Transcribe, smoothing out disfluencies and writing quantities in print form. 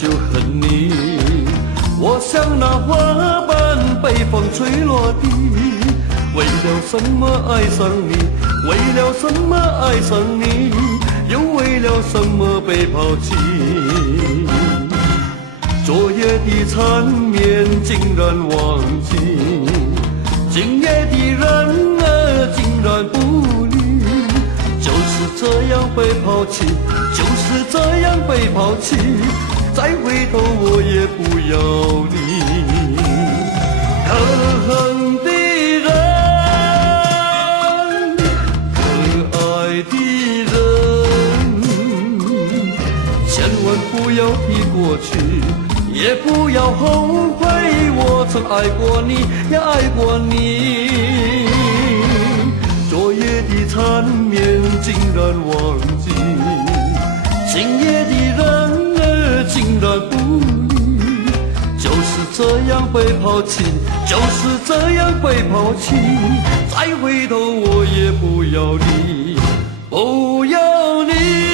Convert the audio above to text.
就恨你。我像那花瓣被风吹落地，为了什么爱上你？为了什么爱上你？又为了什么被抛弃？昨夜的缠绵竟然忘记，今夜的人儿竟然不理。就是这样被抛弃，就是这样被抛弃，再回头我也不要你。可恨的人，可爱的人，千万不要提过去，也不要后悔我曾爱过你，也爱过你。昨夜的缠绵竟然忘记，今夜的人儿竟然不理。就是这样被抛弃，就是这样被抛弃，再回头我也不要你，不要你。